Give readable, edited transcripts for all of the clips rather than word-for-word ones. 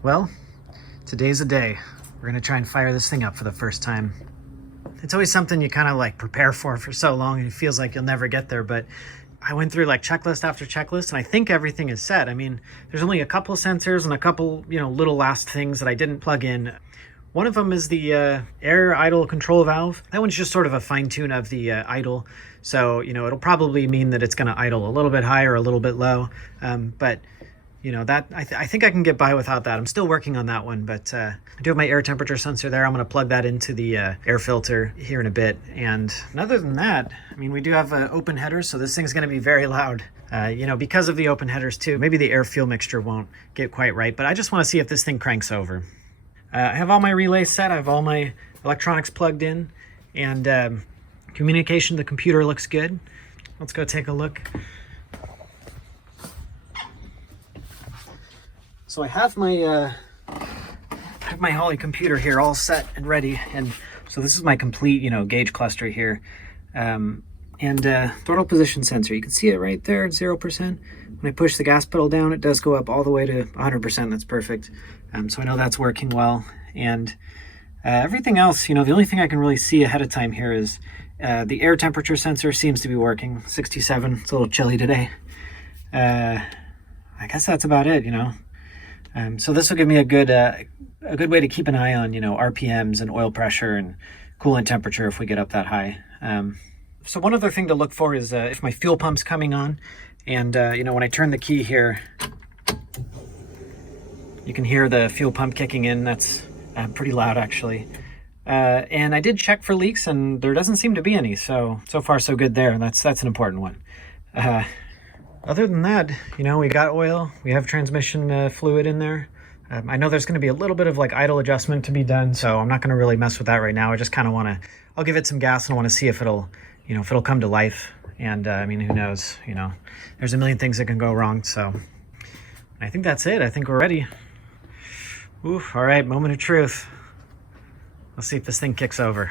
Well, today's the day. We're gonna try and fire this thing up for the first time. It's always something you kind of like prepare for so long, and it feels like you'll never get there, but I went through like checklist after checklist, and I think everything is set. I mean, there's only a couple sensors and a couple, little last things that I didn't plug in. One of them is the air idle control valve. That one's just sort of a fine tune of the idle. So, it'll probably mean that it's gonna idle a little bit high or a little bit low. But that I think I can get by without that. I'm still working on that one, but I do have my air temperature sensor there. I'm going to plug that into the air filter here in a bit. And other than that, I mean, we do have open headers, so this thing's going to be very loud, because of the open headers too. Maybe the air fuel mixture won't get quite right, but I just want to see if this thing cranks over. I have all my relays set. I have all my electronics plugged in, and communication to the computer looks good. Let's go take a look. So I have my Holley computer here all set and ready, and so this is my complete gauge cluster here, and throttle position sensor. You can see it right there at 0%. When I push the gas pedal down, it does go up all the way to 100%. That's perfect. So I know that's working well, and everything else, the only thing I can really see ahead of time here is the air temperature sensor seems to be working. 67. It's a little chilly today. I guess that's about it. So this will give me a good way to keep an eye on, RPMs and oil pressure and coolant temperature if we get up that high. So one other thing to look for is if my fuel pump's coming on, and when I turn the key here, you can hear the fuel pump kicking in. That's pretty loud actually. And I did check for leaks, and there doesn't seem to be any. So far so good there. That's an important one. Other than that, we got oil, we have transmission fluid in there. I know there's going to be a little bit of like idle adjustment to be done, so I'm not going to really mess with that right now. I just kind of I'll give it some gas, and I want to see if it'll come to life. And I mean, who knows, there's a million things that can go wrong. So I think that's it. I think we're ready. Oof, all right, moment of truth. Let's see if this thing kicks over.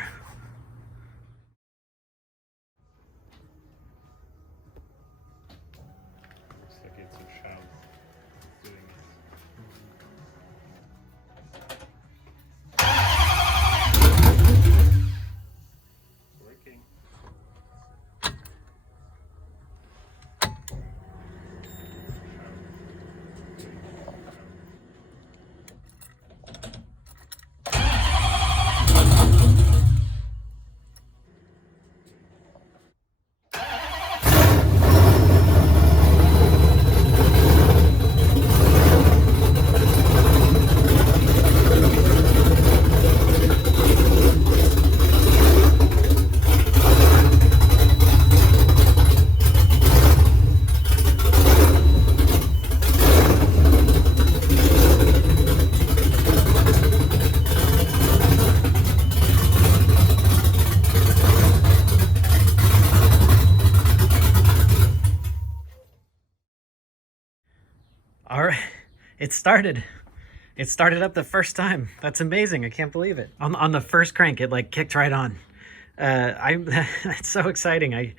All right, it started up the first time. That's amazing. I can't believe it. On the first crank, it like kicked right on. That's so exciting.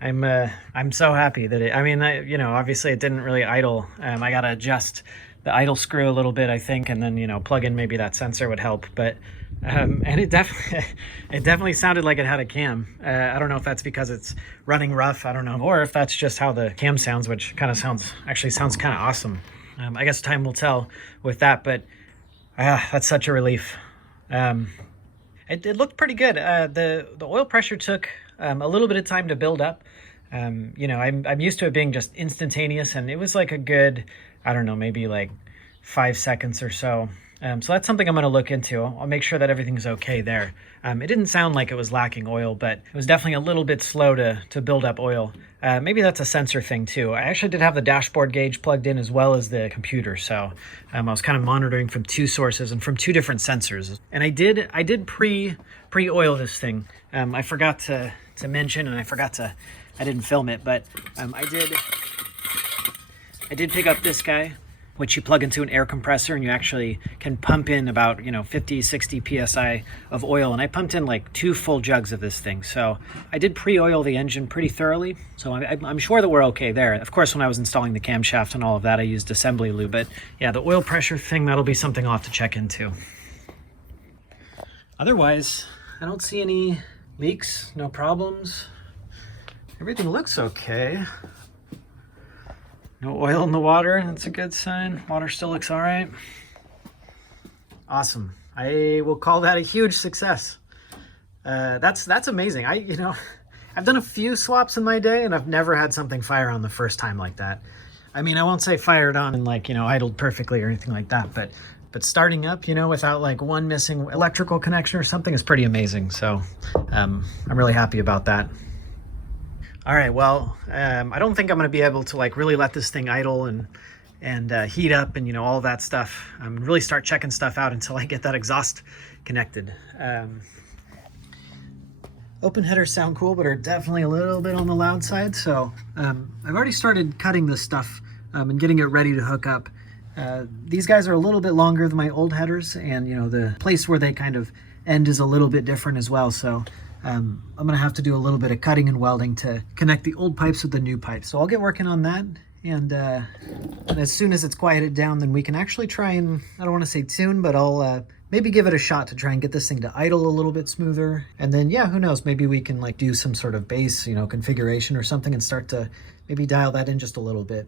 I'm so happy that obviously it didn't really idle. I got to adjust the idle screw a little bit, I think, and then, plug in maybe that sensor would help. But, and it definitely sounded like it had a cam. I don't know if that's because it's running rough, I don't know, or if that's just how the cam sounds, which sounds kind of awesome. I guess time will tell with that, but that's such a relief. It looked pretty good. The oil pressure took a little bit of time to build up. I'm used to it being just instantaneous, and it was like a good, I don't know, maybe like 5 seconds or so. So that's something I'm going to look into. I'll make sure that everything's okay there. It didn't sound like it was lacking oil, but it was definitely a little bit slow to build up oil. Maybe that's a sensor thing too. I actually did have the dashboard gauge plugged in as well as the computer, so I was kind of monitoring from two sources and from two different sensors. And I did pre-oil this thing. I forgot to mention, and I didn't film it, but I did pick up this guy. which you plug into an air compressor and you actually can pump in about, 50, 60 PSI of oil. And I pumped in like 2 full jugs of this thing. So I did pre-oil the engine pretty thoroughly. So I'm sure that we're okay there. Of course, when I was installing the camshaft and all of that, I used assembly lube. But yeah, the oil pressure thing, that'll be something I'll have to check into. Otherwise, I don't see any leaks, no problems. Everything looks okay. No oil in the water, that's a good sign. Water still looks all right. Awesome. I will call that a huge success. That's amazing. I've done a few swaps in my day and I've never had something fire on the first time like that. I mean, I won't say fired on and idled perfectly or anything like that, but starting up, without like one missing electrical connection or something is pretty amazing. So I'm really happy about that. All right, well, I don't think I'm going to be able to really let this thing idle and heat up and all that stuff. Really start checking stuff out until I get that exhaust connected. Open headers sound cool, but are definitely a little bit on the loud side. So I've already started cutting this stuff and getting it ready to hook up. These guys are a little bit longer than my old headers, and the place where they kind of end is a little bit different as well. So I'm gonna have to do a little bit of cutting and welding to connect the old pipes with the new pipes. So I'll get working on that, and as soon as it's quieted down, then we can actually try and, I don't want to say tune, but I'll maybe give it a shot to try and get this thing to idle a little bit smoother. And then, yeah, who knows, maybe we can do some sort of bass, configuration or something and start to maybe dial that in just a little bit.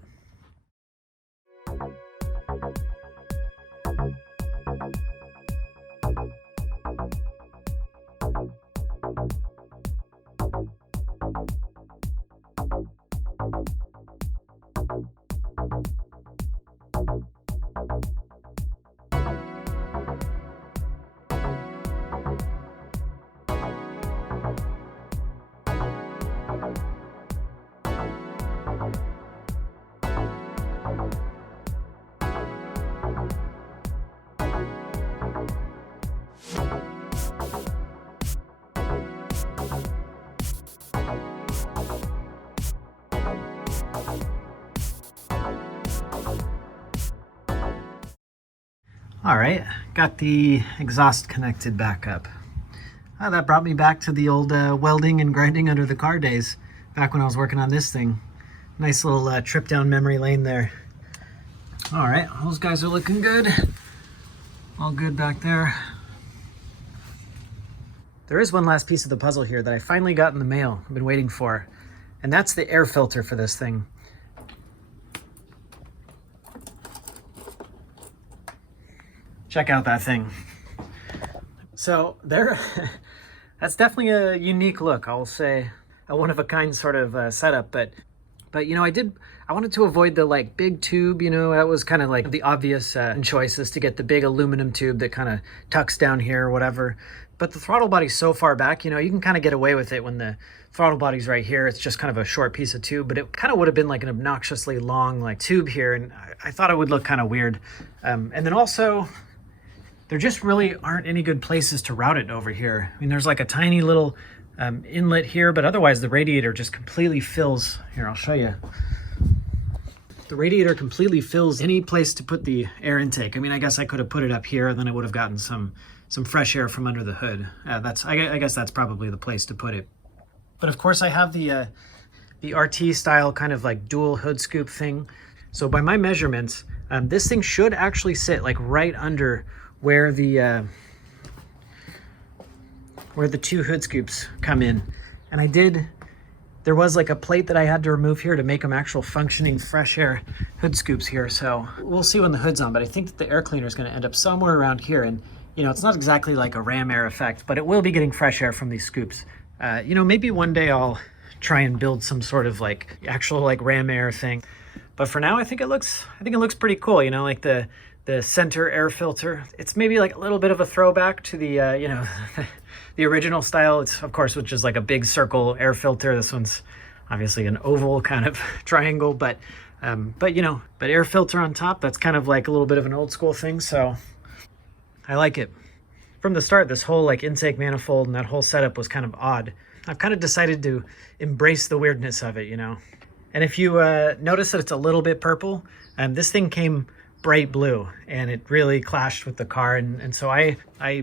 All right, got the exhaust connected back up. That brought me back to the old welding and grinding under the car days, back when I was working on this thing. Nice little trip down memory lane there. All right, those guys are looking good. All good back there. There is one last piece of the puzzle here that I finally got in the mail, I've been waiting for, and that's the air filter for this thing. Check out that thing. So that's definitely a unique look, I'll say. A one-of-a-kind sort of setup, but I wanted to avoid the big tube, that was kind of the obvious choice is to get the big aluminum tube that kind of tucks down here or whatever. But the throttle body's so far back, you can kind of get away with it when the throttle body's right here. It's just kind of a short piece of tube, but it kind of would have been an obnoxiously long tube here, and I thought it would look kind of weird. And then also, there just really aren't any good places to route it over here. I mean, there's a tiny little inlet here, but otherwise the radiator just completely fills. Here, I'll show you. The radiator completely fills any place to put the air intake. I mean, I guess I could have put it up here and then I would have gotten some fresh air from under the hood. I guess that's probably the place to put it. But of course I have the RT style kind of dual hood scoop thing. So by my measurements, this thing should actually sit right under where the 2 hood scoops come in. And there was a plate that I had to remove here to make them actual functioning fresh air hood scoops here. So we'll see when the hood's on, but I think that the air cleaner is going to end up somewhere around here. And it's not exactly a ram air effect, but it will be getting fresh air from these scoops. Maybe one day I'll try and build some sort of actual ram air thing. But for now, I think it looks pretty cool. The center air filter. It's maybe a little bit of a throwback to the the original style. It's of course, which is a big circle air filter. This one's obviously an oval kind of triangle, but air filter on top. That's kind of a little bit of an old school thing. So I like it. From the start, this whole intake manifold and that whole setup was kind of odd. I've kind of decided to embrace the weirdness of it, And if you notice that it's a little bit purple, this thing came bright blue, and it really clashed with the car. And so I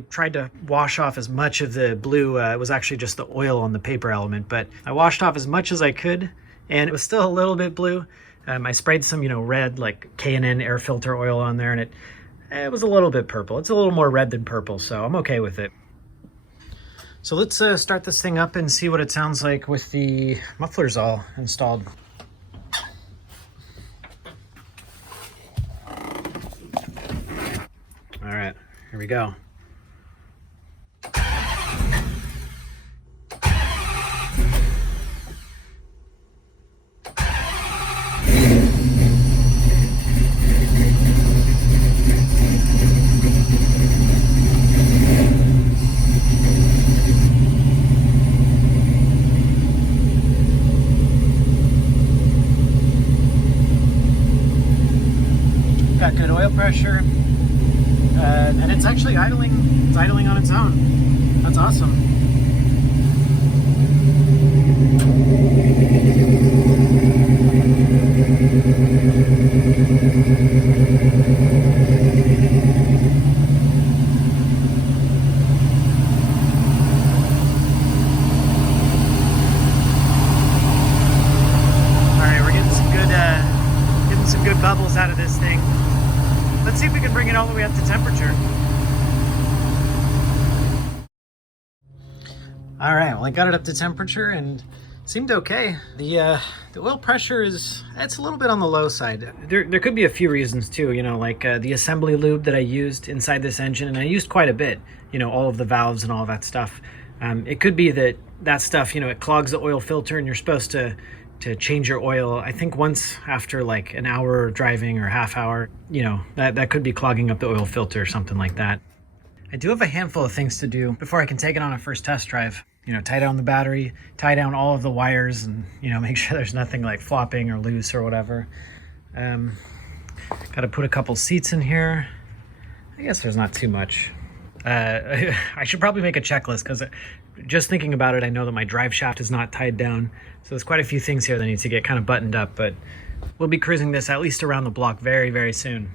tried to wash off as much of the blue. It was actually just the oil on the paper element, but I washed off as much as I could, and it was still a little bit blue. I sprayed some, red, like K&N air filter oil on there, and it was a little bit purple. It's a little more red than purple, so I'm okay with it. So let's start this thing up and see what it sounds like with the mufflers all installed. All right, here we go. Got good oil pressure. And it's actually idling. It's idling on its own. That's awesome. All right, we're getting some good bubbles out of this thing. Let's see if we can bring it all the way up to temperature. All right, well, I got it up to temperature and it seemed okay. The oil pressure it's a little bit on the low side. There could be a few reasons too, like the assembly lube that I used inside this engine, and I used quite a bit, all of the valves and all that stuff. It could be that stuff, it clogs the oil filter, and you're supposed to change your oil, I think once after like an hour driving or half hour, that could be clogging up the oil filter or something like that. I do have a handful of things to do before I can take it on a first test drive. Tie down the battery, tie down all of the wires, and, make sure there's nothing like flopping or loose or whatever. Got to put a couple seats in here. I guess there's not too much. I should probably make a checklist, because just thinking about it, I know that my drive shaft is not tied down. So there's quite a few things here that need to get kind of buttoned up, but we'll be cruising this at least around the block very, very soon.